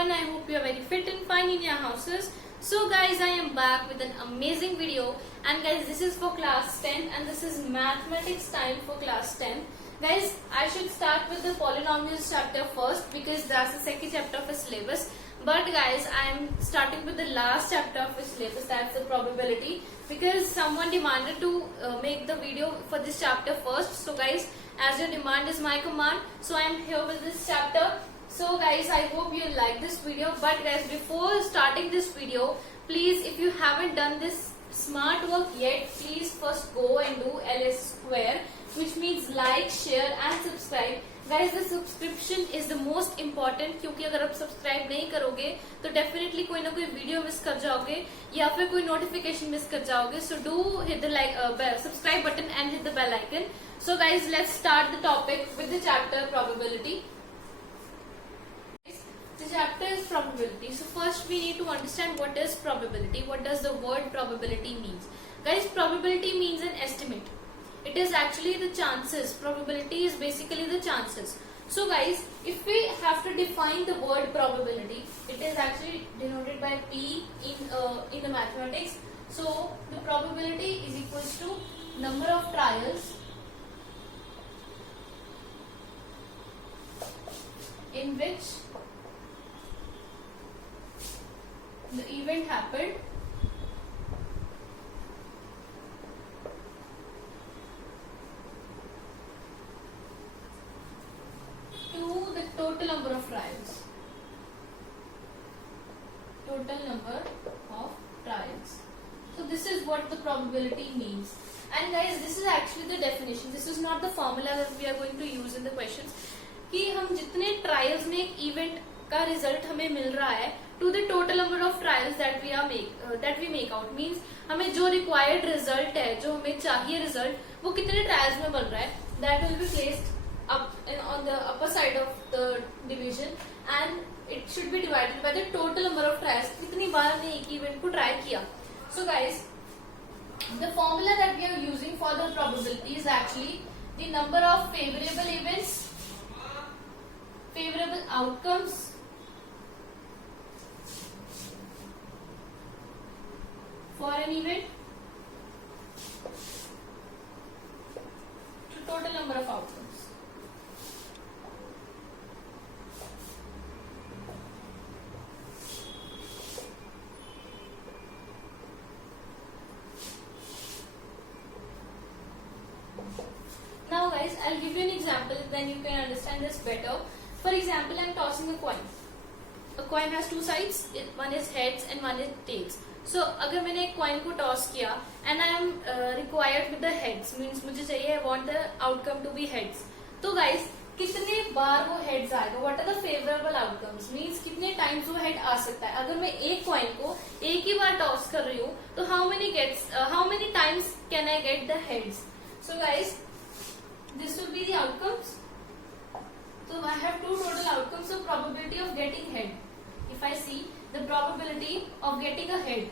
everyone, I hope you are very fit and fine in your houses. So guys, I am back with an amazing video, and guys, this is for class 10 and this is mathematics time for class 10. Guys, I should start with the polynomials chapter first because that's the second chapter of the syllabus. But guys, I am starting with the last chapter of the syllabus, that's the probability, because someone demanded to make the video for this chapter first. So guys, as your demand is my command, so I am here with this chapter. So guys, I hope you like this video. But guys, before starting this video, please, if you haven't done this smart work yet, please first go and do LS square, which means like, share and subscribe. Guys, the subscription is the most important, क्योंकि अगर आप subscribe नहीं करोगे तो definitely कोई ना कोई video miss कर जाओगे या फिर कोई नोटिफिकेशन मिस कर जाओगे. So do hit the subscribe button and hit the bell icon. So guys, let's start the topic with the chapter probability. The chapter is probability. So first we need to understand what is probability. What does the word probability means? Guys, probability means an estimate. It is actually the chances. Probability is basically the chances. So guys, if we have to define the word probability, it is actually denoted by P in the mathematics. So the probability is equals to number of trials in which the event happened to the total number of trials. Total number of trials. So this is what the probability means. And guys, this is actually the definition. This is not the formula that we are going to use in the questions. कि हम जितने trials में एक event का result हमें मिल रहा है to the total number of trials that we make out, means हमें जो रिक्वायर्ड रिजल्ट है, जो हमें चाहिए रिजल्ट, वो कितने ट्रायल्स में बन रहा है, that will be placed up on the upper side of the division and it should be divided by the total number of trials. कितनी बार हमने एक इवेंट को ट्राई किया. So guys, the formula that we are using for the probability is actually the number of favorable events, favorable outcomes for an event to total number of outcomes. Now guys, I'll give you an example, then you can understand this better. For example, I'm tossing a coin. A coin has two sides, one is heads and one is tails. So अगर मैंने एक coin को toss किया and I am required with the heads, means मुझे चाहिए, I want the outcome to be heads. तो guys, कितने बार वो heads आएगा? What are the favorable outcomes? Means कितने times वो head आ सकता है? अगर मैं एक coin को एक ही बार toss कर रही हूँ, तो how many times can I get the heads? So guys, this will be the outcomes. So I have two total outcomes. So probability of getting head. If I see the probability of getting a head,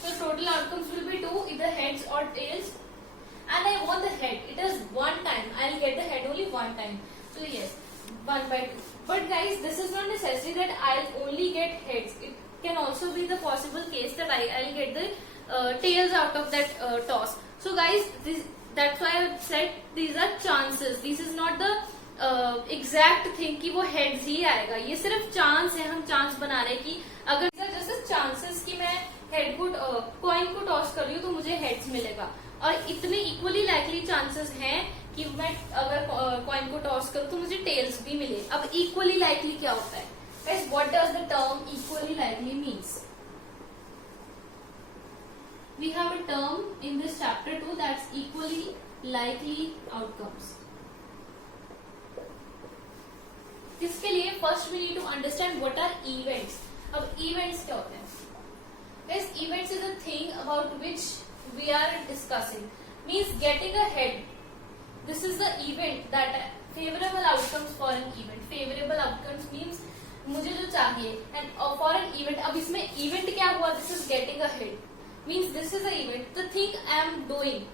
so total outcomes will be two, either heads or tails. And I want the head. It is one time. I will get the head only one time. So yes, 1 by 2. But guys, this is not necessary that I will only get heads. It can also be the possible case that I will get the tails out of that toss. So guys, that's why I said these are chances. This is not the exact thing कि वो heads ही आएगा. ये सिर्फ chance है, हम chance बना रहे हैं कि अगर जैसे chances कि मैं head को coin को toss कर रही हूँ तो मुझे heads मिलेगा, और इतने equally likely chances हैं कि मैं अगर coin को toss करूँ तो मुझे tails भी मिले. अब equally likely क्या होता है? Guys, what does the term equally likely means? We have a term in this chapter too, that's equally likely outcomes. इसके लिए first we need to understand what are events. अब events क्या होते हैं? Guys, events is a thing about which we are discussing. Means getting a head. This is the event that favorable outcomes for an event. Favorable outcomes means मुझे जो चाहिए, and for an event, अब इसमें event क्या हुआ? This is getting a head. Means this is the event, the thing I am doing,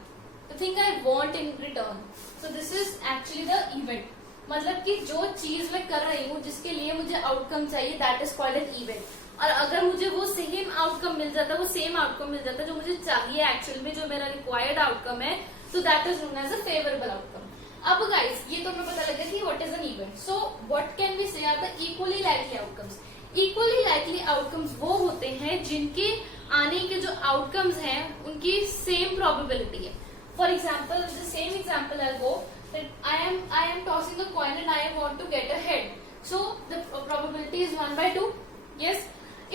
the thing I want in return. So this is actually the event. मतलब कि जो चीज मैं कर रही हूँ जिसके लिए मुझे आउटकम चाहिए, that is called an event. और अगर मुझे वो सेम आउटकम मिल जाता, वो सेम आउटकम मिल जाता जो मुझे चाहिए एक्चुअल में, जो मेरा रिक्वायर्ड आउटकम है, तो that is known as a favourable outcome. अब गाइस ये तो हमें पता लगा कि what is an event. So what can we say are the equally likely outcomes. Equally likely outcomes वो होते हैं जिनके आने के जो आउटकम्स हैं उनकी सेम प्रोबेबिलिटी है। For example, the same example I go that I am tossing a coin and I want to get a head. So the probability is 1/2. Yes.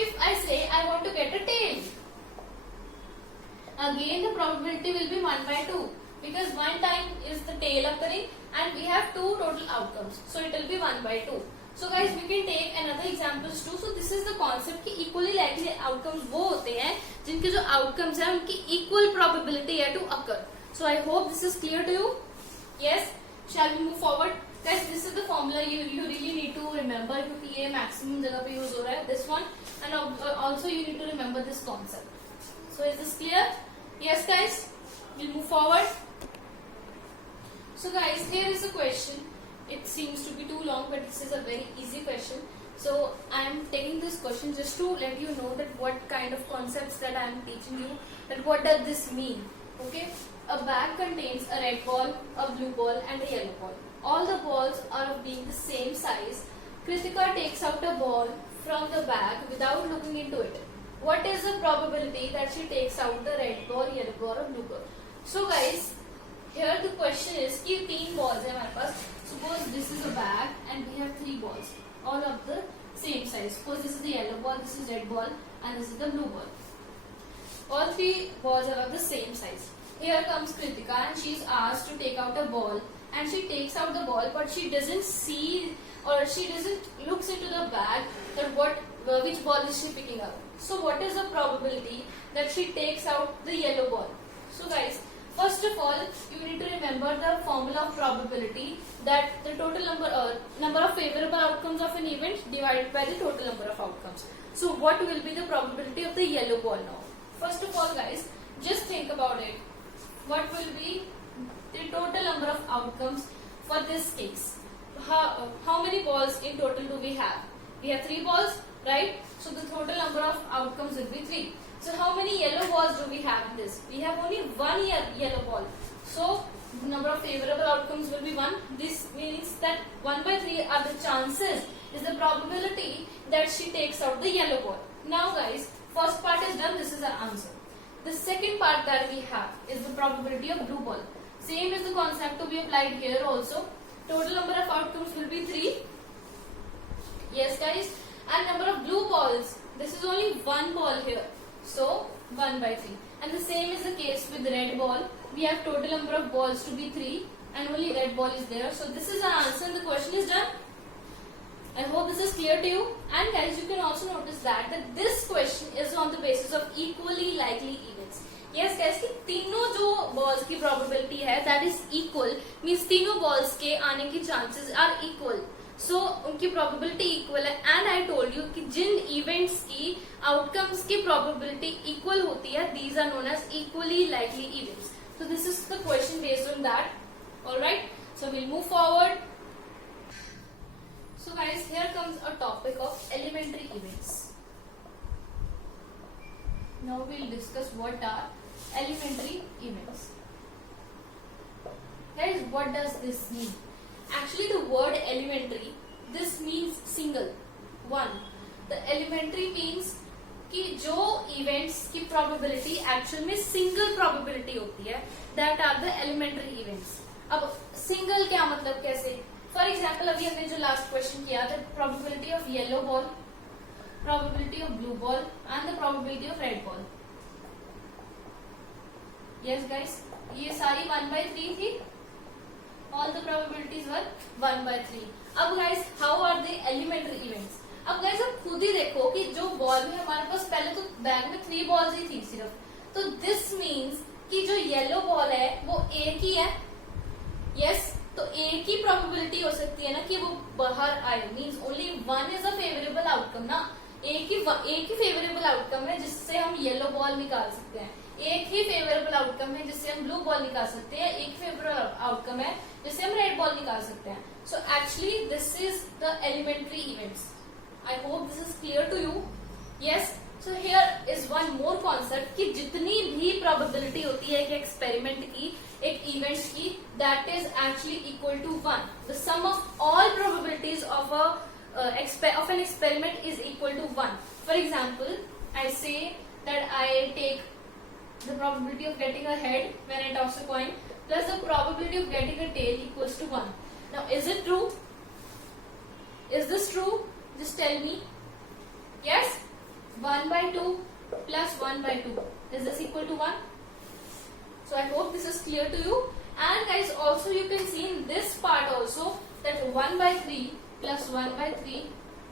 If I say I want to get a tail, again the probability will be 1/2 because one time is the tail occurring and we have two total outcomes. So it will be 1/2. So guys we can take another examples too. So this is the concept कि equally likely outcomes वो होते हैं जिनके जो outcomes हैं उनकी equal probability है to occur. So I hope this is clear to you. Yes, shall we move forward? Guys, this is the formula you really need to remember क्योंकि ये maximum जगह पे use हो रहा है, this one, and also you need to remember this concept. So is this clear? Yes guys, we'll move forward. So guys, here is a question. It seems to be too long, but this is a very easy question. So I am taking this question just to let you know that what kind of concepts that I am teaching you, that what does this mean. Okay. A bag contains a red ball, a blue ball and a yellow ball. All the balls are of being the same size. Kritika takes out a ball from the bag without looking into it. What is the probability that she takes out the red ball, yellow ball or blue ball? So guys, here the question is कि 3 balls है हमारे पास. Suppose this is a bag and we have 3 balls, all of the same size. Suppose this is the yellow ball, this is red ball and this is the blue ball. All 3 balls are of the same size. Here comes Kritika and she is asked to take out a ball and she takes out the ball but she doesn't see or she doesn't looks into the bag that which ball is she picking up. So what is the probability that she takes out the yellow ball? So guys, first of all you need to remember the formula of probability, that the total number of favorable outcomes of an event divided by the total number of outcomes. So what will be the probability of the yellow ball now? First of all guys, just think about it. What will be the total number of outcomes for this case? How many balls in total do we have? We have 3 balls, right? So the total number of outcomes will be 3. So how many yellow balls do we have in this? We have only 1 yellow ball. So the number of favorable outcomes will be 1. This means that 1/3 are the chances, is the probability that she takes out the yellow ball. Now guys, first part is done. This is our answer. The second part that we have is the probability of blue ball. Same is the concept to be applied here also. Total number of outcomes will be 3. Yes guys. And number of blue balls, this is only 1 ball here. So 1/3. And the same is the case with the red ball. We have total number of balls to be 3 and only red ball is there. So this is our answer and the question is done. I hope this is clear to you. And guys, you can also notice that this question is on the basis of equally likely events. Yes guys, कि तीनों जो balls की probability है that is equal, means तीनों balls के आने की chances are equal. So उनकी probability equal है. And I told you कि जिन events की outcomes की probability equal होती है, these are known as equally likely events. So this is the question based on that. Alright, so we'll move forward. So guys, here comes a topic of elementary events. Now we'll discuss what are elementary events. Guys, what does this mean? Actually the word elementary, this means single, one. The elementary means कि जो events की probability actual में single probability होती है, that are the elementary events. अब single क्या मतलब कैसे? For example, अभी हमने जो last question किया था, probability of yellow ball, probability of blue ball and the probability of red ball. Yes guys, ये सारी 1/3 थी. All the probabilities were 1/3. अब guys, how are the elementary events? अब guys आप खुद ही देखो कि जो बॉल में हमारे पास पहले तो बैग में 3 balls ही थी सिर्फ, तो this means कि जो येलो बॉल है वो एक ही है. Yes, तो एक ही प्रोबेबिलिटी हो सकती है ना कि वो बाहर आए, means only 1 is a favourable outcome ना. एक ही फेवरेबल आउटकम है जिससे हम येलो बॉल निकाल सकते हैं. एक ही फेवरेबल आउटकम है जिससे हम ब्लू बॉल निकाल सकते हैं, एक फेवरेबल आउटकम है जिससे हम रेड बॉल निकाल सकते हैं. So actually this is the elementary events. I hope this is clear to you. Yes. So here is one more concept कि जितनी भी प्रोबेबिलिटी होती है एक एक्सपेरिमेंट की, एक इवेंट की, that is actually equal to 1. The sum of all probabilities of of an experiment is equal to 1. For example, I say that I take the probability of getting a head when I toss a coin plus the probability of getting a tail equals to 1. Now, is it true? Is this true? Just tell me. Yes? 1 by 2 plus 1 by 2. Is this equal to 1? So, I hope this is clear to you. And guys, also you can see in this part also that 1 by 3 plus 1 by 3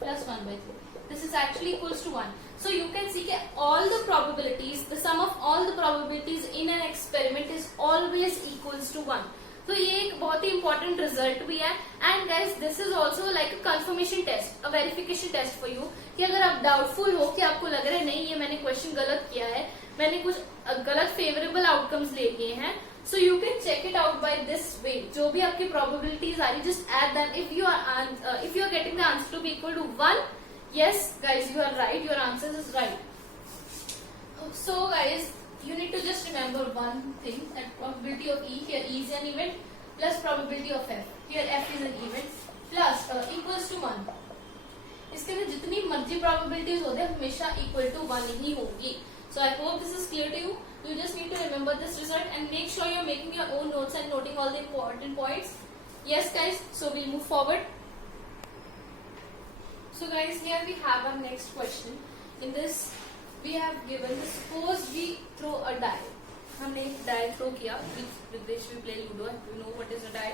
plus 1 by 3. This is actually equals to 1. So you can see that all the probabilities, the sum of all the probabilities in an experiment is always equals to 1. तो ये एक बहुत ही important result भी है. And guys, this is also like a confirmation test, a verification test for you. कि अगर आप doubtful हो कि आपको लग रहा है नहीं ये मैंने question गलत किया है, मैंने कुछ गलत favorable outcomes ले लिए हैं, so you can check it out by this way. जो भी आपकी probabilities आ रही, just add them. If you are getting the answer to be equal to 1, yes guys, you are right, your answer is right. So guys, you need to just remember one thing, that probability of E, here E is an event, plus probability of F, here F is an event, plus equals to 1. इसके अंदर जितनी मर्जी probabilities होते हैं हमेशा equal to 1 ही होगी. So I hope this is clear to you. You just need to remember this result and make sure you're making your own notes and noting all the important points. Yes guys, so we'll move forward. So guys, here we have our next question. In this we have given, suppose we throw a die. हमने एक die throw किया, with which we play Ludo. You know what is a die.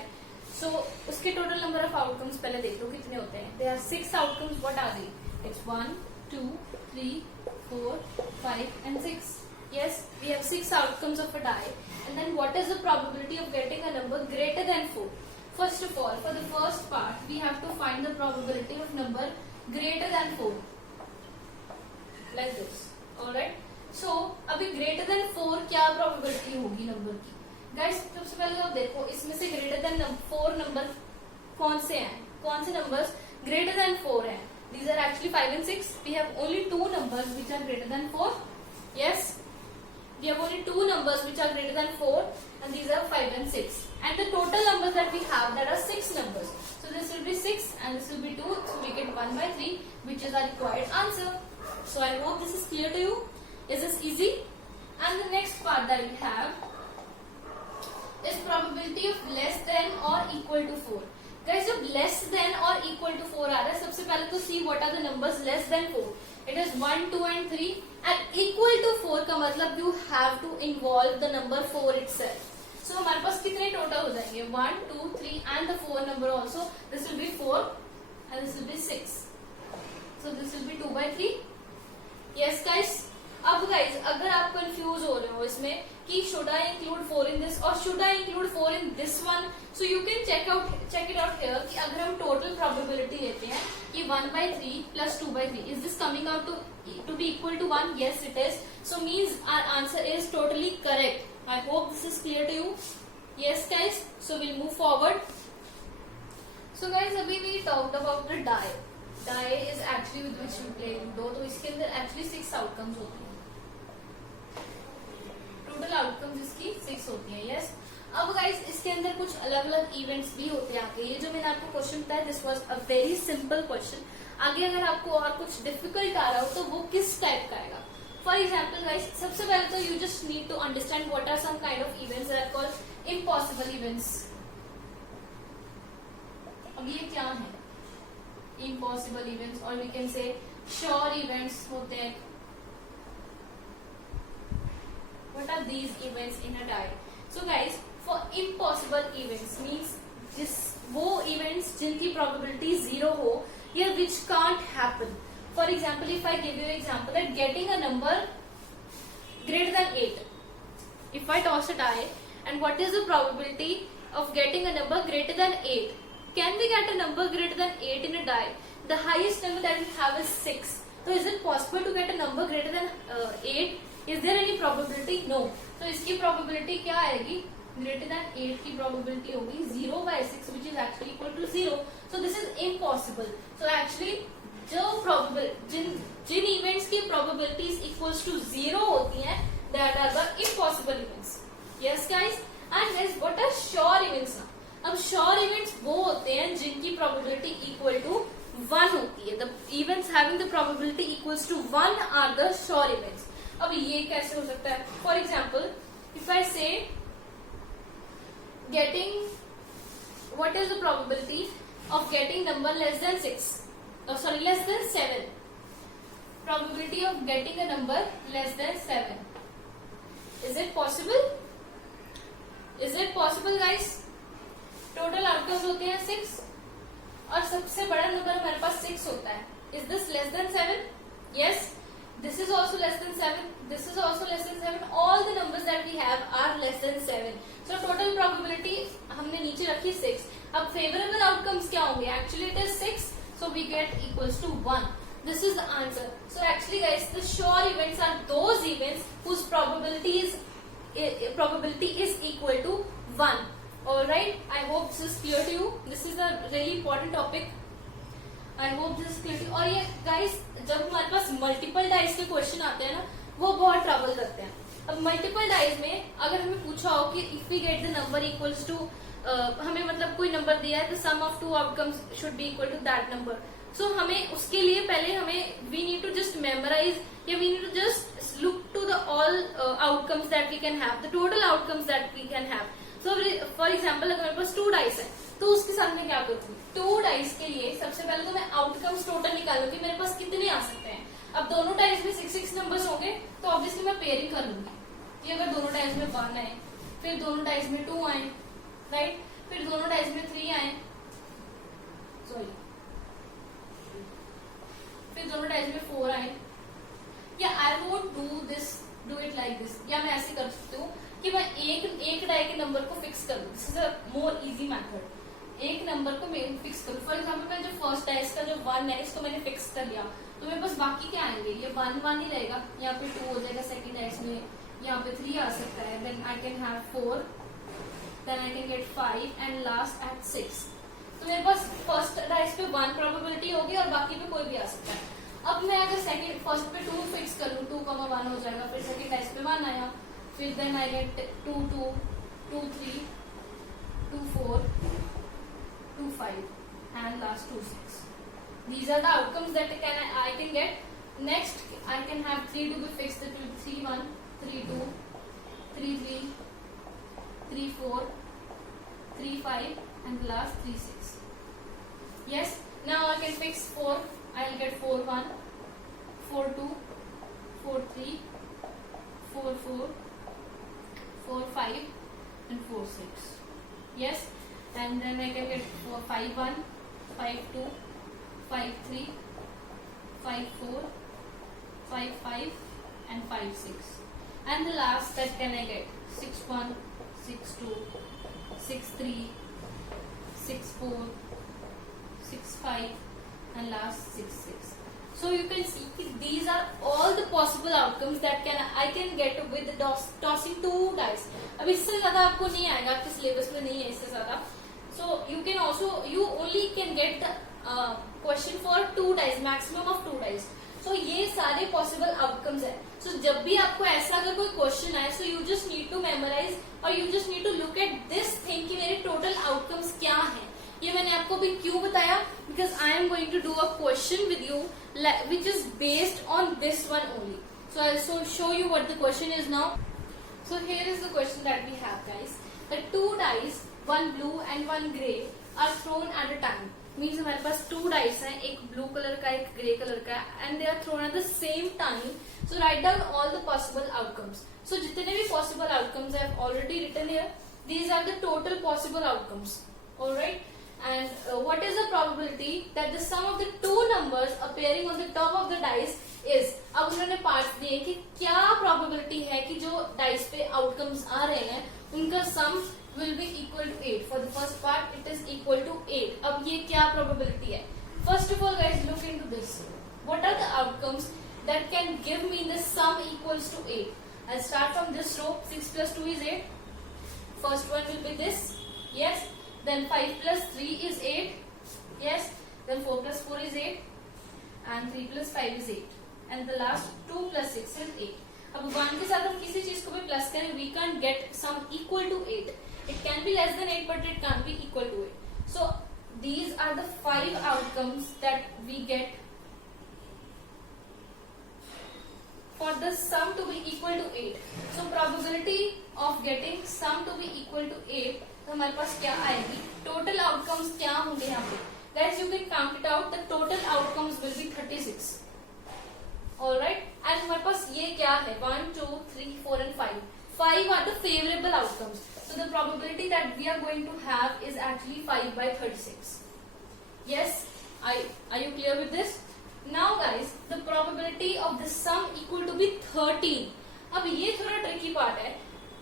So उसके total number of outcomes पहले देख लो कितने होते हैं. There are 6 outcomes. What are they? It's 1, 2, 3, 4, 5 and 6. Yes, we have 6 outcomes of a die. And then what is the probability of getting a number greater than 4? First of all, for the first part, we have to find the probability of number greater than 4. Like this. Alright? So, अभी greater than 4 क्या probability होगी number की? Guys, सबसे पहले आप देखो, इसमें से greater than 4 number कौन से हैं? कौन से numbers greater than 4 हैं? These are actually 5 and 6. We have only 2 numbers which are greater than 4. Yes? We have only 2 numbers which are greater than 4 and these are 5 and 6. And the total numbers that we have, that are 6 numbers. So this will be 6 and this will be 2. So we get 1 by 3 which is our required answer. So I hope this is clear to you. Is this easy? And the next part that we have is probability of less than or equal to 4. Guys, जब less than or equal to 4 आ रहा है, सबसे पहले तो see what are the numbers less than 4. It is 1, 2 and 3 and equal to 4 का मतलब you have to involve the number 4 itself. So हमारे पास कितने total हो जाएंगे? 1, 2, 3 and the 4 number also. This will be 4 and this will be 6. So this will be 2 by 3. Yes guys. अब guys, अगर आप कंफ्यूज हो रहे हो इसमें कि should I include 4 in this or should I include 4 in this one, so you can check it out here कि अगर हम total probability लेते हैं कि 1 by 3 plus 2 by 3, is this coming out to be equal to 1? Yes it is. So means our answer is totally correct. I hope this is clear to you. Yes guys, so we'll move forward. So guys, अभी we talked about the die. Die is actually with which we play Ludo. तो इसके अंदर actually 6 outcomes होते हैं. Total outcomes इसकी 6 होती है. Yes. अब गाइस इसके अंदर कुछ अलग अलग इवेंट्स भी होते हैं आगे. ये जो मैंने आपको क्वेश्चन बताया, this was a very simple question. आगे अगर आपको और कुछ डिफिकल्ट आ रहा हो तो वो किस टाइप का आएगा? फॉर एग्जाम्पल गाइस, सबसे पहले तो you just need to understand what are some kind of events that are called impossible events. अब ये क्या है? इम्पॉसिबल इवेंट्स और we can say sure events होते हैं. What are these events in a die? So guys, for impossible events means वो events जिनकी probability 0 हो या which can't happen. For example, if I give you an example that getting a number greater than 8. If I toss a die and what is the probability of getting a number greater than 8? Can we get a number greater than 8 in a die? The highest number that we have is 6. So is it possible to get a number greater than 8? Is there any probability? No. तो इसकी probability क्या आएगी? Greater than 8 की probability होगी 0/6 which is actually equal to 0. So this is impossible. So actually जो जिन events की probabilities equals to 0 होती हैं, that are the impossible events. Yes guys. And guys what are sure events? अब sure events वो होते हैं जिनकी प्रोबेबिलिटी इक्वल टू 1 होती है. The events having the probability equals to 1 are the sure events. अब ये कैसे हो सकता है? फॉर एग्जाम्पल, इफ आई से getting, what is the probability of getting number less than 6? Less than 7. Probability of getting a number less than 7. Is it possible? Is it possible guys? Total outcomes होते हैं 6 और सबसे बड़ा number हमारे पास 6 होता है. Is this less than 7? Yes. This is also less than 7. This is also less than 7. All the numbers that we have are less than 7. So total probability हमने नीचे रखी 6. अब favorable outcomes क्या होंगे? Actually it is 6. So we get equals to 1. This is the answer. So actually guys, the sure events are those events whose probability is equal to 1. Alright. I hope this is clear to you. This is a really important topic. I hope this is clear to you. और ये guys, जब हमारे पास multiple dice के question आते हैं ना, वो बहुत ट्रबल करते हैं. अब मल्टीपल डाइस में अगर हमें पूछा हो कि if we get the number equals to, हमें मतलब कोई नंबर दिया है, the sum of 2 outcomes should be equal to that number. So हमें उसके लिए पहले we need to just memorise, या we need to just look to the all outcomes that we can have, the total outcomes that we can have. So for example, अगर मेरे पास 2 dice है तो उसके साथ मैं क्या करूँ? 2 डाइस के लिए सबसे पहले तो मैं आउटकम्स टोटल निकालूंगी, मेरे पास कितने आ सकते हैं. अब दोनों डाइस में 6 नंबर्स होंगे तो ऑब्वियसली मैं पेयरिंग कर लूंगी कि अगर दोनों डाइस में 1 आए, फिर दोनों डाइस में 2 आए, राइट, फिर दोनों डाइस में 3 आए, फिर दोनों डाइस में 4 आए, या I won't do it like this, या मैं ऐसे कर सकती हूँ कि मैं एक डाई के नंबर को फिक्स कर लूँ. This is a more easy method. एक नंबर को मैं फिक्स करूँ. फॉर एग्जाम्पल, मैं जो फर्स्ट डाइस का जो 1 है इसको मैंने फिक्स कर लिया, तो मेरे पास बाकी क्या आएंगे? ये 1 ही रहेगा, यहाँ पे 2 हो जाएगा सेकंड डाइस में, यहाँ पे 3 आ सकता है, then I can have 4, then I can get 5 and last at 6. तो मेरे पास फर्स्ट डाइस पे 1 प्रोबेबिलिटी होगी और बाकी पे कोई भी आ सकता है. अब मैं अगर फर्स्ट पे 2 फिक्स कर लूँ, 2,1 हो जाएगा, फिर सेकंड डाइस पे 1 आया, फिर then I get 2, 2, 2, 3, 2, 4, 2, 5 and last 2, 6. These are the outcomes that I can get. Next, I can have 3 to be fixed. It will be 3, 1, 3, 2, 3, 3, 3, 4, 3, 5 and last 3, 6. Yes. Now I can fix 4. I will get 4, 1, 4, 2, 4, 3, 4, 4, 4, 5 and 4, 6. Yes. And then I can get 5, 1, 5, 2, 5, 3, 5, 4, 5, 5 and 5, 6. And the last that can I get? 6, 1, 6, 2, 6, 3, 6, 4, 6, 5 and last 6, 6. So you can see these are all the possible outcomes that I can get with tossing 2 dice. अब इससे ज्यादा आपको नहीं आएगा, आपके syllabus में नहीं है इससे ज्यादा. So you only can get the question for 2 dice, maximum of 2 dice. So ये सारे possible outcomes है. So जब भी आपको ऐसा अगर कोई question आए, so you just need to memorize और you just need to look at this thing कि मेरे total outcomes क्या हैं. ये मैंने आपको भी क्यों बताया? Because I am going to do a question with you which is based on this one only. So I'll show you what the question is now. So here is the question that we have, guys. The 2 dice, 1 blue and 1 grey, are thrown at a time. Means हमारे पास 2 dice हैं, एक blue color का, एक grey color का, and they are thrown at the same time. So write down all the possible outcomes. So जितने भी possible outcomes I have already written here. These are the total possible outcomes. All right. And what is the probability that the sum of the 2 numbers appearing on the top of the dice is? अब उन्होंने part दिए कि क्या probability है कि जो dice पे outcomes आ रहे हैं उनका sum will be equal to 8. For the first part, it is equal to 8. अब ये क्या probability है? First of all, guys, look into this. What are the outcomes that can give me the sum equals to 8. I'll start from this row. 6 plus 2 is 8. First one will be this. Yes. Then 5 plus 3 is 8. Yes. Then 4 plus 4 is 8. And 3 plus 5 is 8. And the last 2 plus 6 is 8. अब 1 के साथ हम किसी चीज को भी plus करें, we can't get sum equal to 8. It can be less than 8, but it can't be equal to 8. So these are the 5 outcomes that we get for the sum to be equal to 8. So probability of getting sum to be equal to 8, तो हमारे पास क्या आएगी? Total outcomes क्या होंगे यहाँ पे? Guys, you can count it out. The total outcomes will be 36. Alright, and हमारे पास ये क्या है? 1, 2, 3, 4 and 5. 5 are the favorable outcomes. So the probability that we are going to have is actually 5 by 36. Yes, are you clear with this? Now guys, the probability of the sum equal to be 13. अब ये थोड़ा tricky part है.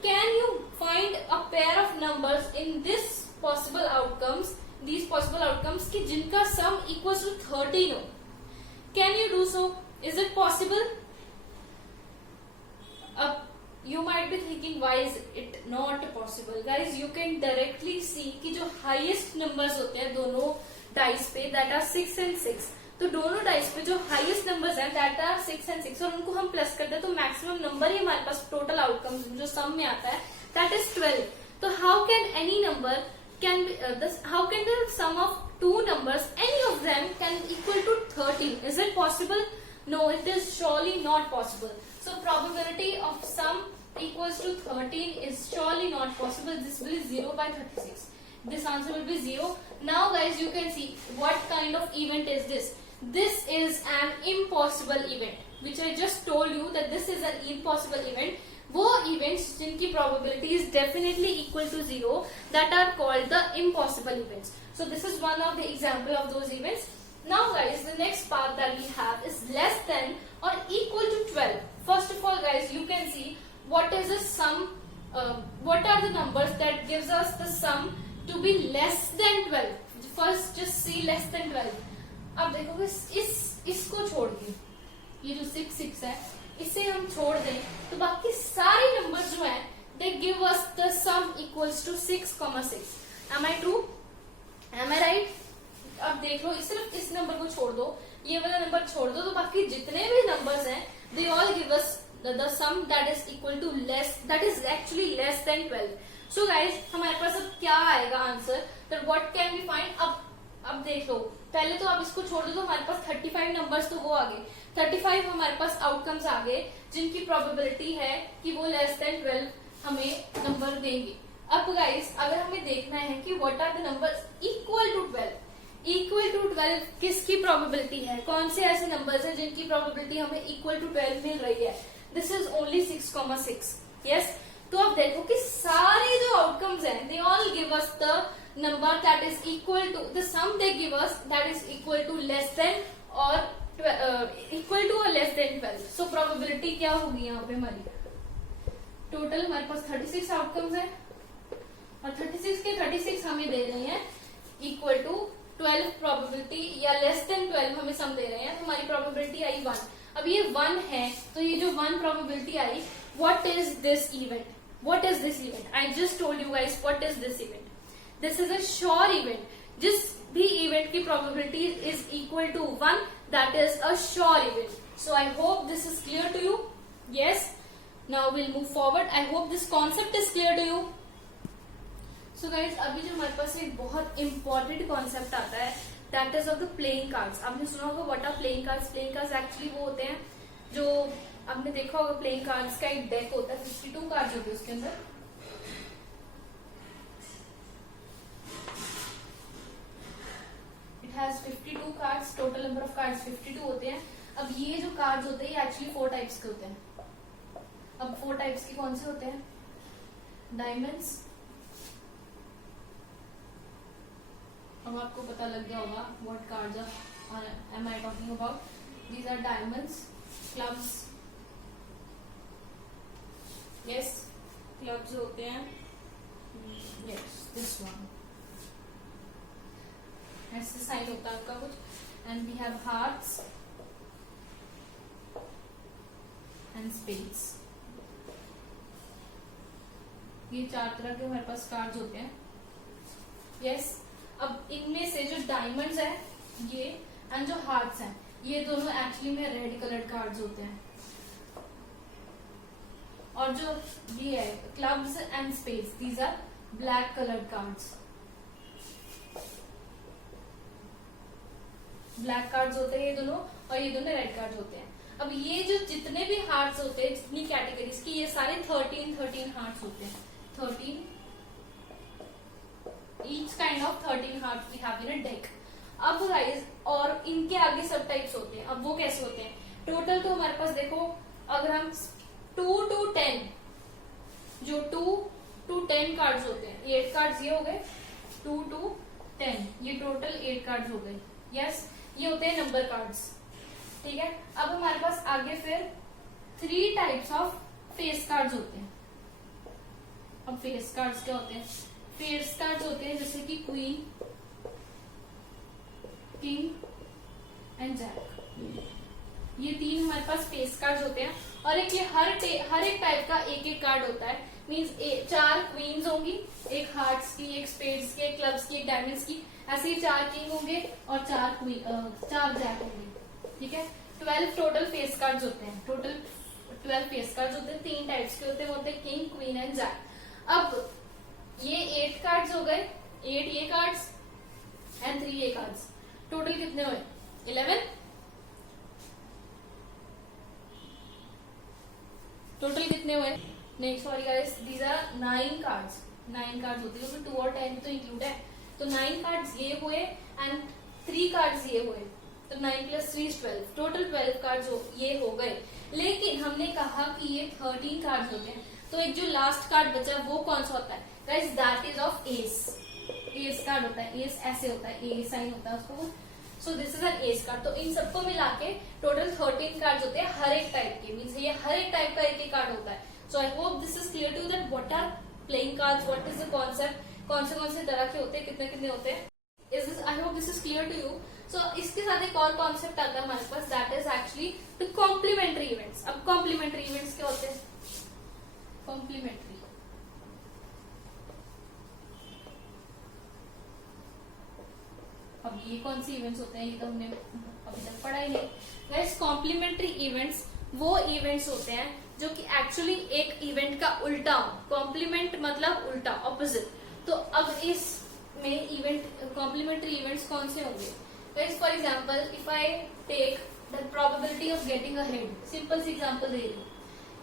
Can you find a pair of numbers in this possible outcomes, these possible outcomes कि जिनका sum equals to 13 हो? Can you do so? Is it possible? You might be thinking, why is it not possible? Guys, you can directly see कि जो highest numbers होते हैं दोनों dice पे, that are 6 and 6. तो दोनों dice पे जो highest numbers हैं that are 6 and 6 और उनको हम plus करते हैं तो maximum number ही हमारे पास total outcomes जो sum में आता है that is 12. तो how can any number can be how can the sum of two numbers, any of them can equal to 13? Is it possible? No, it is surely not possible. So probability of sum equals to 13 is surely not possible. This will be 0 by 36. This answer will be 0. Now guys, you can see what kind of event is this. This is an impossible event, which I just told you that this is an impossible event. वो events जिनकी probability is definitely equal to 0, that are called the impossible events. So this is one of the example of those events. Now guys, the next part that we have is less than or equal to 12. First of all guys, you can see what is the sum, what are the numbers that gives us the sum to be less than 12. First just see less than 12. अब देखो इसको छोड़ के ये जो 6 6 है इसे हम छोड़ दें तो बाकी सारे नंबर्स जो हैं they give us the sum equals to 6,6. Am I true? Am I right? अब देख लो सिर्फ इस नंबर को छोड़ दो, ये वाला नंबर छोड़ दो तो बाकी जितने भी नंबर्स हैं they all give us the sum that is equal to less, that is actually less than 12. So guys, हमारे पास अब क्या आएगा answer? That what can we find? अब देख लो, पहले तो आप इसको छोड़ दो तो हमारे पास 35 नंबर्स तो वो आ गए. 35 हमारे पास आउटकम्स आ गए जिनकी प्रोबेबिलिटी है कि वो लेस देन 12 हमें नंबर देंगे. अब गाइस, अगर हमें देखना है कि what are the numbers equal to 12. Equal to 12 किसकी प्रोबेबिलिटी है? कौन से ऐसे नंबर्स हैं जिनकी प्रोबेबिलिटी हमें इक्वल टू 12 मिल रही है? This is only 6,6. यस, तो आप देखो कि सारे जो आउटकम्स हैं they all give us the number that is equal to the sum they give us that is equal to less than और इक्वल टू और लेस देन 12. सो प्रोबेबिलिटी क्या होगी यहाँ पे हमारी? टोटल हमारे पास 36 आउटकम्स है और 36 के 36 हमें दे रहे हैं इक्वल टू 12 प्रोबेबिलिटी या लेस देन 12 हमें सम दे रहे हैं. तो हमारी प्रोबेबिलिटी आई 1. अब ये 1 है तो ये जो 1 प्रोबेबिलिटी आई, what is this event? What is this event? I just told you guys what is this event. This is a sure event. जिस भी इवेंट की probability is equal to 1, that is a sure event. So I hope this is clear to you. Yes, now will move forward. I hope this concept is clear to you. So guys, अभी जो हमारे पास एक बहुत important concept आता है that is of the playing cards. आपने सुना होगा what are playing cards. Playing cards actually वो होते हैं जो आपने देखा होगा प्लेइंग कार्ड्स का एक डेक होता है, 52 कार्ड्स होते हैं उसके अंदर. It has 52 cards. Total number of cards 52 होते हैं. अब ये जो कार्ड्स होते हैं ये एक्चुअली 4 टाइप्स के होते हैं. अब 4 टाइप्स के कौन से होते हैं? डायमंड्स. अब आपको पता लग गया होगा what cards are am I talking about. These are diamonds, clubs. Yes, clubs होते हैं. यस, दिस वन ऐसे साइड होता है आपका कुछ. And we have hearts. And spades. ये 4 तरह के हमारे पास कार्ड्स होते हैं। यस, अब इनमें से जो डायमंड्स है ये एंड जो हार्ट्स हैं ये दोनों एक्चुअली में रेड कलर्ड कार्ड्स होते हैं, और जो ये है clubs and spades these are black coloured cards. Black cards होते हैं ये दोनों, और ये दोनों रेड कार्ड्स होते हैं। अब ये जो जितने भी हार्ट्स होते हैं, जितनी कैटेगरीज की, ये सारे 13 हार्ट्स होते हैं। 13 each kind of 13 hearts we have in a deck। अब गाइस, और इनके आगे सब टाइप्स होते हैं। अब वो कैसे होते हैं? टोटल तो हमारे पास देखो, अगर हम 2 to 10, जो 2 to 10 कार्ड्स होते हैं, 8 कार्ड्स ये हो गए, 2 to 10 ये टोटल 8 कार्ड्स हो गए। यस, ये होते हैं नंबर कार्ड्स, ठीक है। अब हमारे पास आगे फिर 3 टाइप्स ऑफ फेस कार्ड्स होते हैं। अब फेस कार्ड्स क्या होते हैं? फेस कार्ड्स होते हैं जैसे कि क्वीन, किंग एंड जैक। ये 3 हमारे पास फेस कार्ड्स होते हैं, और एक ये हर एक टाइप का एक एक कार्ड होता है। मींस 4 क्वींस होंगी, एक हार्ट्स की, एक स्पेड्स की, एक क्लब्स की, एक डायमंड्स की, ऐसे ही 4 किंग होंगे और 4 जैक होंगे, ठीक है। 12 टोटल फेस कार्ड्स होते हैं। टोटल 12 फेस कार्ड्स होते हैं, 3 टाइप्स के होते हैं, वो होते हैं किंग, क्वीन एंड जैक। अब ये 8 कार्ड्स हो गए, 8 ये कार्ड्स एंड 3 ये कार्ड्स। टोटल कितने हुए? 11। टोटल कितने हुए? Next sorry guys, these are 9 cards. 9 cards होते हैं, 2 और 10 तो इंक्लूड है, तो 9 कार्ड्स ये हुए एंड 3 कार्ड्स ये हुए, तो 9 + 3 = 12। टोटल 12 कार्ड्स ये हो गए। लेकिन हमने कहा कि ये 13 कार्ड्स होते हैं, तो एक जो लास्ट कार्ड बचा है वो कौन सा होता है guys? That is of S. S card होता है, एस ऐसे होता है, ए साइन होता है उसको। सो this is an S card. तो इन सबको मिला के टोटल 13 कार्ड्स होते हैं हर एक टाइप के। मीन्स ये हर एक टाइप का एक एक कार्ड होता है। So I hope this is clear to that what are playing cards, what is the concept, कौन से तरह के होते हैं, कितने कितने होते हैं। I hope this is clear to you. So इसके साथ एक और कॉन्सेप्ट आता है हमारे पास, that is actually the complementary events. अब कॉम्प्लीमेंट्री इवेंट्स क्या होते हैं? कॉम्प्लीमेंट्री, अब ये कौन सी इवेंट्स होते हैं? ये तो हमने अभी तक पढ़ा ही नहीं। गाइस, कॉम्प्लीमेंट्री इवेंट्स वो इवेंट्स होते हैं जो कि एक्चुअली एक इवेंट का उल्टा हो। कॉम्प्लीमेंट मतलब उल्टा, ऑपोजिट। तो अब इसमें इवेंट कॉम्प्लीमेंट्री इवेंट्स कौन से होंगे? Guys, for example, if I take the probability of getting a head, simple सी एग्जांपल दे रही हूँ।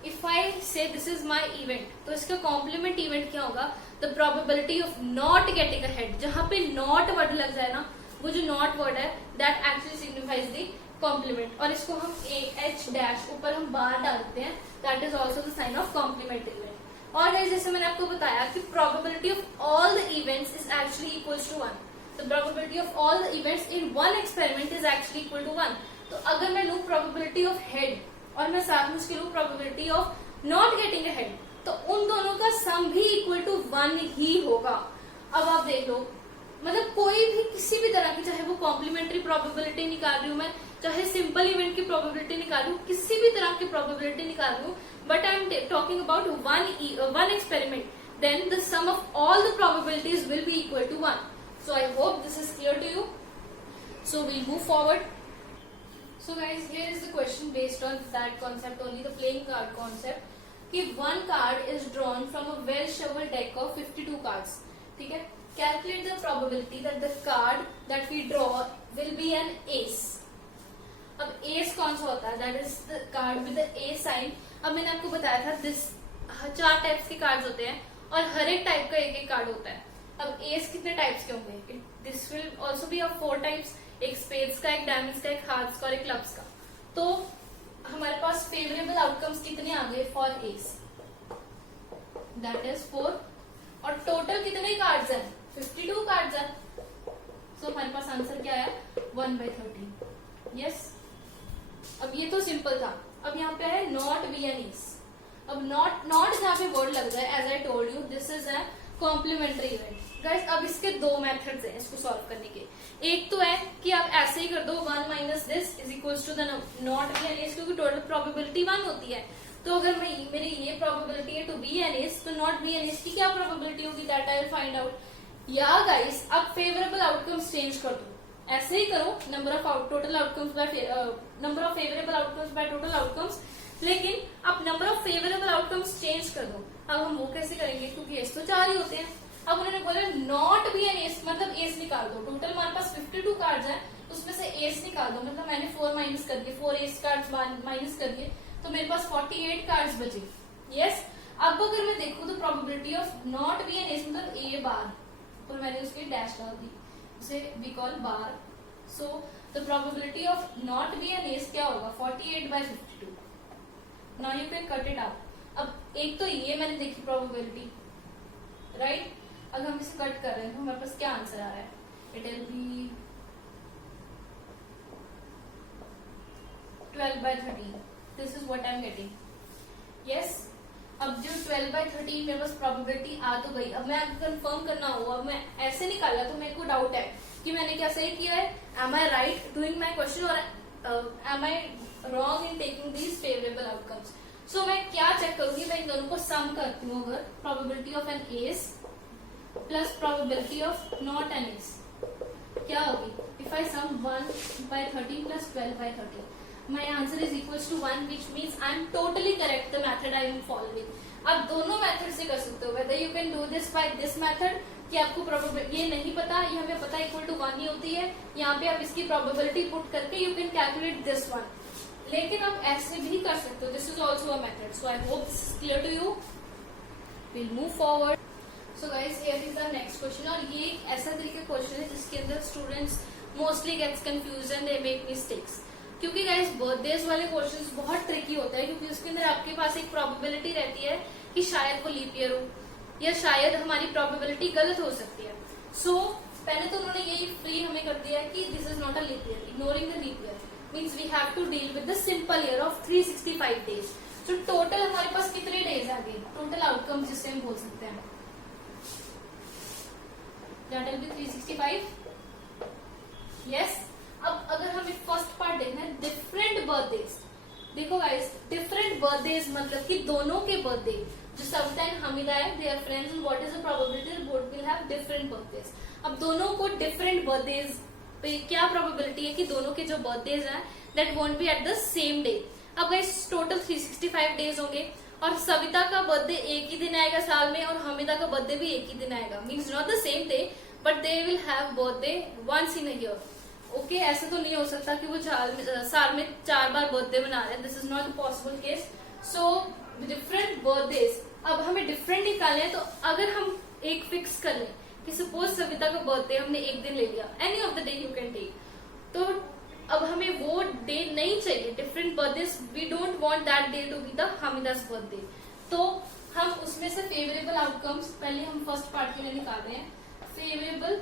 इफ आई से दिस इज माई इवेंट, तो इसका कॉम्प्लीमेंट इवेंट क्या होगा? The probability of not getting a head. जहां पे नॉट वर्ड लग जाए ना, वो जो नॉट वर्ड है that actually signifies the complement, और इसको हम AH- ऊपर हम बार डालते हैं, that is also the sign of complement event. और गाइस, जैसे मैंने आपको बताया कि probability of all the events is actually equals to 1। The probability of all the events in one experiment is actually equal to 1। तो अगर मैं लूँ प्रोबेबिलिटी ऑफ हेड और मैं साथ में उसकी लूँ probability of not getting a head, तो उन दोनों का सम भी इक्वल टू 1 ही होगा। अब आप देख लो, मतलब कोई भी किसी भी तरह की, चाहे वो कॉम्प्लीमेंट्री प्रोबेबिलिटी निकाल रही हूँ मैं, चाहे सिंपल इवेंट की प्रोबेबिलिटी निकाल रही हूँ, किसी भी तरह की प्रोबेबिलिटी निकाल रही हूँ, but I am talking about one experiment, then the sum of all the probabilities will be equal to 1। So I hope this is clear to you. So we'll move forward. So guys, here is the question based on that concept only, the playing card concept, कि one card is drawn from a well shuffled deck of 52 cards, ठीक है। Calculate the probability that the card that we draw will be an ace। अब ace कौन सा होता है? That is the card with the A sign। अब मैंने आपको बताया था दिस 4 टाइप्स के कार्ड्स होते हैं और हर एक टाइप का एक एक कार्ड होता है। अब एस कितने टाइप्स के होंगे? This will also be of 4 types, एक स्पेड्स का, एक डायमंड्स का, एक हार्ट्स का और एक क्लब्स का। तो हमारे पास फेवरेबल आउटकम्स कितने आ गए फॉर एस? That is 4। और टोटल कितने कार्ड्स हैं? 52 कार्ड्स हैं। सो हमारे पास आंसर क्या है? 1/13। यस। अब ये तो सिंपल था। अब यहाँ पे है नॉट बी एन एस। अब नॉट जहाँ पे वर्ड लग जाए, as I told you, this is a complementary event. Guys, अब इसके 2 मेथड्स हैं इसको सॉल्व करने के। एक तो है कि आप ऐसे ही कर दो 1 - this is equals to the not be N S, क्योंकि टोटल प्रोबेबिलिटी 1 होती है। तो अगर मेरी ये प्रोबेबिलिटी है टू बी एन एस, तो नॉट बी एन एस की क्या प्रोबेबिलिटी होगी, that I will find out. या गाइस अब फेवरेबल आउटकम्स चेंज कर दो, ऐसे ही करो, number of total outcomes by number of favourable outcomes by total outcomes, लेकिन अब number of favourable outcomes change कर दो। अब हम वो कैसे करेंगे, क्योंकि एस तो 4 ही होते हैं। अब उन्होंने बोला नॉट बी एन एस, मतलब एस निकाल दो। टोटल हमारे पास 52 कार्ड्स हैं, उसमें से एस निकाल दो, मतलब मैंने 4 माइनस कर दिए, 4 एस कार्ड्स माइनस कर दिए, तो मेरे पास 48 कार्ड्स बचे। यस, अब अगर मैं देखूं तो probability of not be N S मतलब ए बार, और मैंने उसकी डैश डाल दी, उसे we call bar. So the probability of not be N S क्या होगा, 48/52। Now you can cut it out. अब एक तो ये मैंने देखी प्रोबेबिलिटी, राइट। अब हम इसे कट कर रहे हैं तो हमारे पास क्या आंसर आ रहा है, it will be 12/13। This is what I am getting. Yes, अब जो 12/13 मेरे पास प्रोबेबिलिटी आ तो गई। अब मैं कंफर्म करना हुआ, अब मैं ऐसे निकाला तो मेरे को डाउट है कि मैंने क्या सही किया है, am I right doing my question और am I wrong in taking these favourable outcomes. So मैं क्या चेक करूंगी, मैं इन दोनों को सम करती हूँ। अगर probability of N S plus probability of not N S क्या होगी, if I sum 1/13 plus 12/13, my answer is equals to 1, which means I am totally correct the method I am following। आप दोनों मेथड से कर सकते हो, whether you can do this by this method कि आपको प्रोबेबिलिटी ये नहीं पता, ये हमें पता इक्वल टू 1 ही होती है, यहाँ पे आप इसकी प्रोबेबिलिटी पुट करके you can calculate this one. लेकिन आप ऐसे भी कर सकते हो, this is also a method. So I hope this is clear to you, will move forward. So guys here is the next question, और ये एक ऐसा तरीके क्वेश्चन है जिसके अंदर students mostly gets confuse and they make mistakes, क्योंकि guys birthdays वाले क्वेश्चंस बहुत ट्रिकी होता है, क्योंकि उसके अंदर आपके पास एक प्रोबेबिलिटी रहती है कि शायद वो लीप ईयर हो, या शायद हमारी प्रोबेबिलिटी गलत हो सकती है। सो पहले तो उन्होंने यही फ्री हमें कर दिया कि this is not a leap year, ignoring the leap year means we have to deal with the simple year of 365 days. तो टोटल हमारे पास कितने डेज आ गए, टोटल आउटकम जिससे हम बोल सकते हैं, दैट विल बी 365। यस, अब अगर हमें फर्स्ट पार्ट देखना है, डिफरेंट बर्थडेज। देखो गाइस, डिफरेंट बर्थडेज मतलब कि दोनों के बर्थडे, जो सविता एंड हमीदा है, they are friends, and what is the probability both will have different birthdays. अब दोनों को डिफरेंट बर्थडेज पे क्या प्रोबेबिलिटी है कि दोनों के जो बर्थडेज हैं that won't be at the same day. अब गाइस टोटल 365 डेज होंगे, और सविता का बर्थडे एक ही दिन आएगा साल में, और हमीदा का बर्थडे भी एक ही दिन आएगा, means not the same day but they will have birthday once in a year. Okay, ऐसे तो नहीं हो सकता कि वो साल में 4 बार बर्थडे मना रहे हैं, this is not possible case. So different birthdays, अब हमें डिफरेंट निकालने हैं, तो अगर हम एक फिक्स कर लें कि सपोज सविता का बर्थडे हमने एक दिन ले लिया, any of the day you can take, तो अब हमें वो डे नहीं चाहिए, different birthdays, we don't want that day to be the Hamida's birthday. तो हम उसमें से फेवरेबल आउटकम्स पहले हम फर्स्ट पार्ट के लिए निकाल रहे हैं, favourable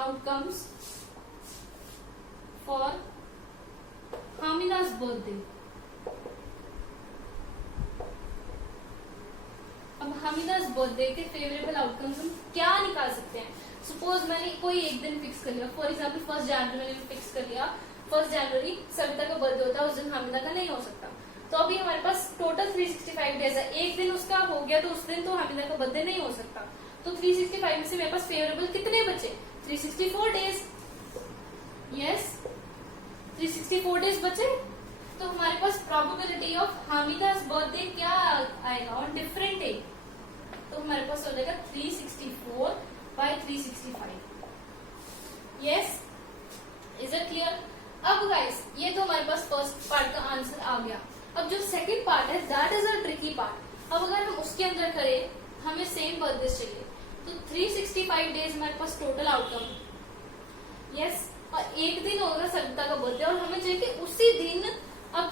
outcomes for Hamida's birthday। अब हमीदा's birthday के फेवरेबल आउटकम्स हम क्या निकाल सकते हैं। सपोज मैंने कोई एक दिन फिक्स कर लिया, फॉर एग्जाम्पल 1 जनवरी मैंने फिक्स कर लिया, 1 जनवरी सविता का बर्थडे होता है, उस दिन हमीदा का नहीं हो सकता। तो अभी हमारे पास टोटल 365 डेज है, एक दिन उसका हो गया तो उस दिन तो हमीदा का बर्थडे नहीं हो सकता। तो 365 में से मेरे पास फेवरेबल कितने बचे, 364 डेज। यस, 364 डेज बचे, तो हमारे पास प्रोबेबिलिटी ऑफ हामिदास बर्थडे क्या आएगा ऑन डिफरेंट डे, तो हमारे पास हो जाएगा 364/365। Yes, is it clear. अब गाइस ये तो हमारे पास फर्स्ट पार्ट का आंसर आ गया। अब जो सेकंड पार्ट है that is a tricky part. अब अगर हम उसके अंदर करें, हमें सेम बर्थडे चाहिए, तो 365 डेज हमारे पास टोटल आउटकम। यस, और एक दिन होगा सविता का बर्थडे, और हमें चाहिए कि उसी दिन अब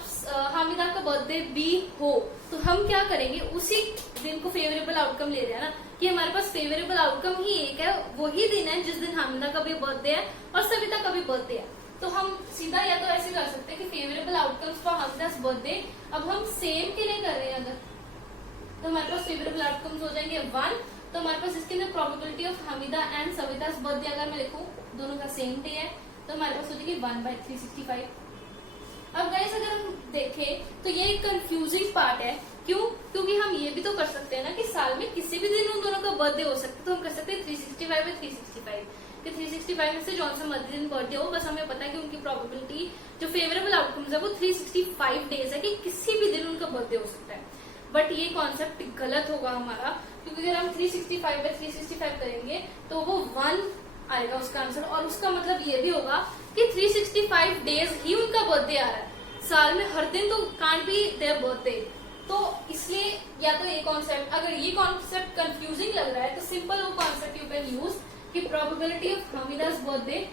हामिदा का बर्थडे भी हो, तो हम क्या करेंगे, उसी दिन को फेवरेबल आउटकम ले रहे हैं ना, कि हमारे पास फेवरेबल आउटकम ही एक है, वही दिन है जिस दिन हामिदा का भी बर्थडे है और सविता का भी बर्थडे है। तो हम सीधा या तो ऐसे कर सकते हैं कि फेवरेबल आउटकम्स फॉर हामिदास बर्थडे अब हम सेम के लिए कर रहे हैं, अगर तो हमारे पास फेवरेबल आउटकम्स हो जाएंगे 1, तो हमारे पास इसके अंदर probability of Hamida and Savita's birthday अगर मैं लिखूं, दोनों का सेम डे है, तो हमारे पास हो जाएगी 1/365। अब गाइस अगर हम देखें तो ये एक कंफ्यूजिंग पार्ट है। क्यों? क्योंकि हम ये भी तो कर सकते हैं ना कि साल में किसी भी दिन उन दोनों का बर्थडे हो सकता है, तो हम कर सकते हैं 365 में 365 कि 365 में से जौन सा मध्य दिन बर्थडे हो, बस हमें पता है कि उनकी प्रोबेबिलिटी जो फेवरेबल आउटकम्स है वो 365 डेज है कि किसी भी दिन उनका बर्थडे हो सकता है। बट ये कॉन्सेप्ट गलत होगा हमारा, क्योंकि अगर हम 365 में 365 करेंगे तो वो 1 आएगा उसका आंसर, और उसका मतलब ये भी होगा कि 365 डेज ही उनका बर्थडे आ रहा है, साल में हर दिन तो कांट बी देयर बर्थडे। तो इसलिए या तो ये कॉन्सेप्ट, अगर ये कॉन्सेप्ट कंफ्यूजिंग लग रहा है तो सिंपल वो कॉन्सेप्ट यू कैन यूज कि probability of Hamida's birthday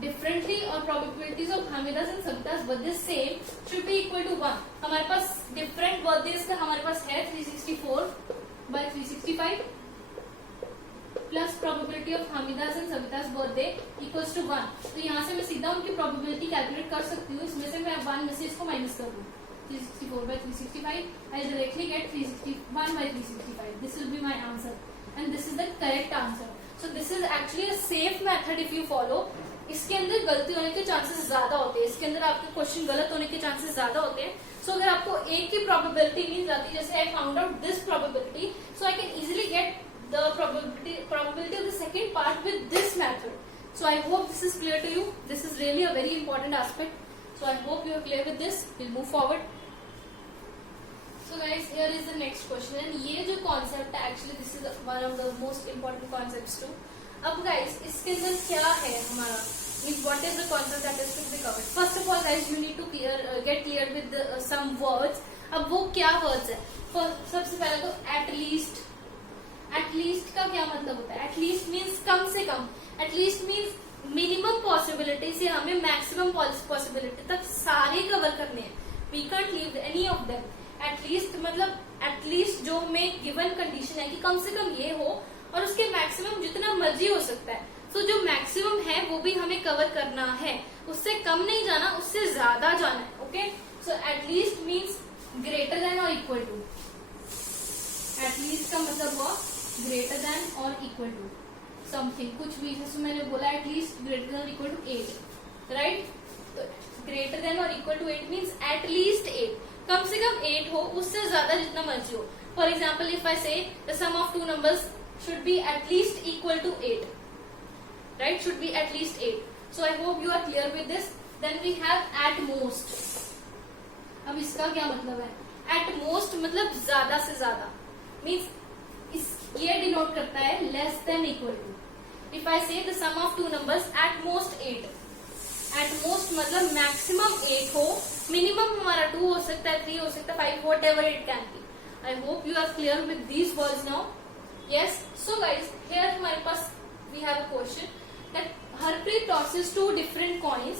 differently और probabilities of Hamida's and Savita's birthday same should be equal to 1। हमारे पास डिफरेंट बर्थडेज का हमारे पास है 364/365 plus probability of Hamida's and Savita's birthday equals to 1। तो यहाँ से मैं सीधा उनकी प्रोबेबिलिटी कैलकुलेट कर सकती हूँ, इसमें से मैं 1 में से इसको माइनस कर दूँ 364/365, I directly get 361/365. This will be my answer and this is the correct answer. So this is actually a safe method if you follow. इसके अंदर गलती होने के चांसेस ज्यादा होते हैं, इसके अंदर आपके क्वेश्चन गलत होने के चांसेस ज्यादा होते हैं। सो अगर आपको एक की प्रोबेबिलिटी मिल जाती है, जैसे I found out this probability, so I can easily get the probability of the second part with this method. So I hope this is clear to you. This is really a very important aspect. So I hope you are clear with this. We'll move forward. So guys, here is the next question, and ये जो concept है actually this is one of the most important concepts too. अब guys इसके अंदर क्या है हमारा, means what is the concept that is to be covered. First of all guys you need to get clear with some words. अब वो क्या words है? सबसे पहले तो at least. एटलीस्ट का क्या मतलब होता है? एटलीस्ट मीन्स कम से कम, एटलीस्ट मीन्स मिनिमम पॉसिबिलिटी से हमें मैक्सिमम पॉसिबिलिटी तक सारे कवर करने हैं, we can't leave any of them. At least मतलब एटलीस्ट जो हमें गिवन कंडीशन है कि कम से कम ये हो, और उसके मैक्सिमम जितना मर्जी हो सकता है। तो जो मैक्सिमम है वो भी हमें कवर करना है, उससे कम नहीं जाना, उससे ज्यादा जाना है। Okay, so at least means greater than और इक्वल टू। एटलीस्ट का मतलब हुआ ग्रेटर देन और इक्वल टू समथिंग, कुछ भी, जैसे मैंने बोला एटलीस्ट ग्रेटर देन और इक्वल टू 8, राइट? तो ग्रेटर देन और इक्वल टू 8 मीन्स एटलीस्ट 8, कम से कम 8 हो, उससे ज्यादा जितना मर्जी हो। For example if I say the sum of 2 numbers should be at least equal to 8, right? Should be at least 8। So I hope you are clear with this. Then we have at most. अब इसका क्या मतलब है? Eight most मतलब ज्यादा से ज्यादा, means ये डिनोट करता है less than equal to. If I say the sum of 2 numbers at most 8, at most मतलब मैक्सिमम 8 हो, मिनिमम हमारा 2 हो सकता है, 3 हो सकता है, 5, whatever it can be. I hope you are clear with these words now. Yes, so guys here हमारे पास we have a question that Harpreet tosses 2 different coins,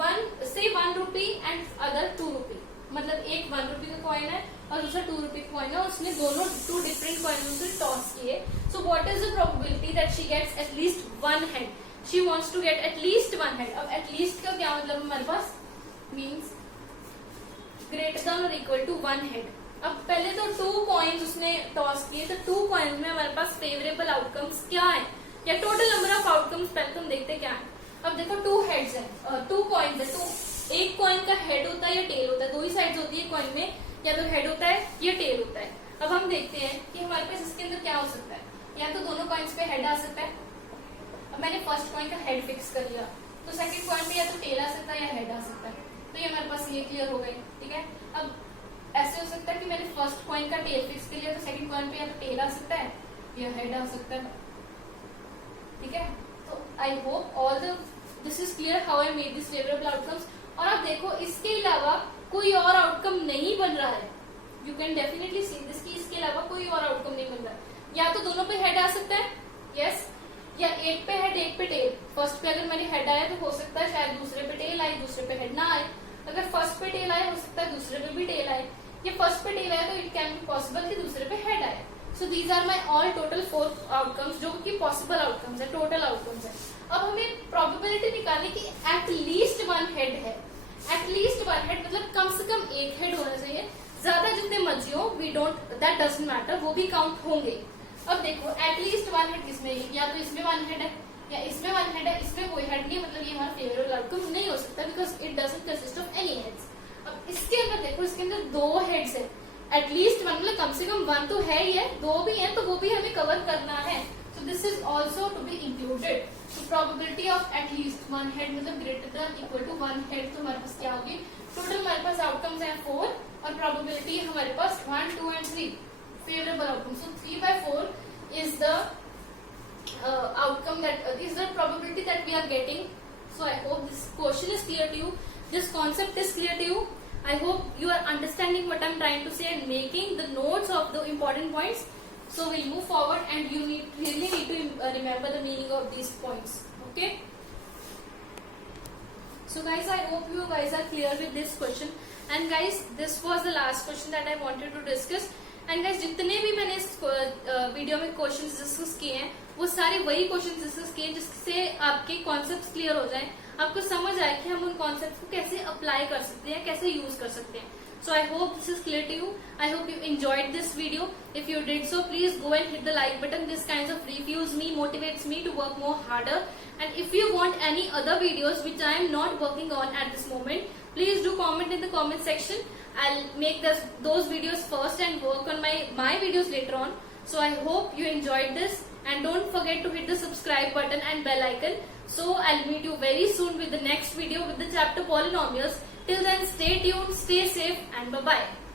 one से 1 रुपी एंड अदर 2 रुपी। मतलब एक 1 रुपी का कॉइन है और दूसरा 2 रुपी का कॉइन है, और उसने दोनों 2 डिफरेंट कॉइन से टॉस किए। So what is the probability that she gets at least 1 head? She wants to get at least 1 head. अब एटलीस्ट का क्या मतलब हमारे पास? मीन्स ग्रेटर देन और इक्वल टू 1 हेड। अब पहले तो 2 कॉइन्स उसने टॉस किए, तो 2 कॉइन्स में हमारे पास फेवरेबल आउटकम्स क्या है, या टोटल नंबर ऑफ आउटकम्स पहले तुम देखते क्या है। अब देखो 2 हेड्स है, 2 कॉइन्स है, तो एक कॉइन का हेड होता है या टेल होता है, 2 ही साइड्स होती है कॉइन में, या तो हेड होता है या टेल होता है। अब हम देखते हैं कि हमारे पास इसके अंदर क्या हो सकता है, या तो दोनों कॉइन्स पे हेड आ सकता है। अब मैंने फर्स्ट कॉइन का हेड फिक्स कर लिया, तो सेकंड कॉइन पे या तो टेल आ सकता है या हेड आ सकता है। तो ये हमारे पास ये क्लियर हो गई, ठीक है। अब ऐसे हो सकता है कि मैंने फर्स्ट कॉइन का टेल फिक्स कर लिया, तो सेकंड कॉइन पे या तो टेल आ सकता है या हेड आ सकता है, ठीक है। तो I hope all this is clear how I made this favourable outcomes. और आप देखो इसके अलावा कोई और आउटकम नहीं बन रहा है, you can definitely see this की इसके अलावा कोई और आउटकम नहीं बन रहा है। या तो दोनों पे हेड आ सकता है, यस, या एक पे हेड एक पे टेल। फर्स्ट पे अगर मेरी हेड आया तो हो सकता है शायद दूसरे पे टेल आए, दूसरे पे हेड ना आए। अगर फर्स्ट पे टेल आए हो सकता है दूसरे पे भी टेल आए, या फर्स्ट पे टेल आए तो इट कैन बी पॉसिबल कि दूसरे पे हेड आए। So these are my all total 4 outcomes जो कि पॉसिबल आउटकम्स है, टोटल आउटकम्स है। अब हमें प्रोबेबिलिटी निकालने की एटलीस्ट 1 हेड है। एटलीस्ट 1 हेड मतलब कम से कम 1 हेड होना चाहिए, ज्यादा जितने मर्जी हो, we don't, that doesn't matter, वो भी काउंट होंगे। अब देखो एटलीस्ट 1 हेड किसमें, या तो इसमें 1 हेड है, या इसमें वन हेड है इसमें कोई हेड नहीं, मतलब ये हमारा फेवरेबल आउटकम नहीं हो सकता because it doesn't consist of any heads. अब इसके अंदर देखो, इसके अंदर 2 हेड्स है, एटलीस्ट वन, मतलब कम से कम 1 तो है ही है, 2 भी है तो वो भी हमें कवर करना है। So this is also to be included. तो प्रोबेबिलिटी ऑफ एटलीस्ट 1 हेड मतलब greater than equal to 1 head, तो हमारे पास क्या होगी, टोटल हमारे पास आउटकम्स हैं 4 और प्रोबेबिलिटी हमारे पास 1, 2 and 3 favourable outcome. So 3/4 is the outcome that is the probability that we are getting. So I hope this question is clear to you, this concept is clear to you. I hope you are understanding what I'm trying to say and making the notes of the important points. So we'll move forward and you really need to remember the meaning of these points. Okay. So guys, I hope you guys are clear with this question. And guys, this was the last question that I wanted to discuss. And guys जितने भी मैंने इस video में questions discuss किए हैं वो सारे वही क्वेश्चंस डिस्कस किए हैं जिससे आपके कॉन्सेप्ट्स क्लियर हो जाएं, आपको समझ आए कि हम उन कॉन्सेप्ट्स को कैसे अप्लाई कर सकते हैं, कैसे यूज कर सकते हैं। So I hope this is clear to you. I hope you enjoyed this video. If you did so, please go and hit the like button. This kinds of reviews me, motivates me to work more harder. And if you want any other videos which I am not working on at this moment, please do comment in the comment section. I'll make those videos first and work on my videos later on. So I hope you enjoyed this, and don't forget to hit the subscribe button and bell icon. So I'll meet you very soon with the next video with the chapter polynomials. Till then, stay tuned, stay safe, and bye-bye.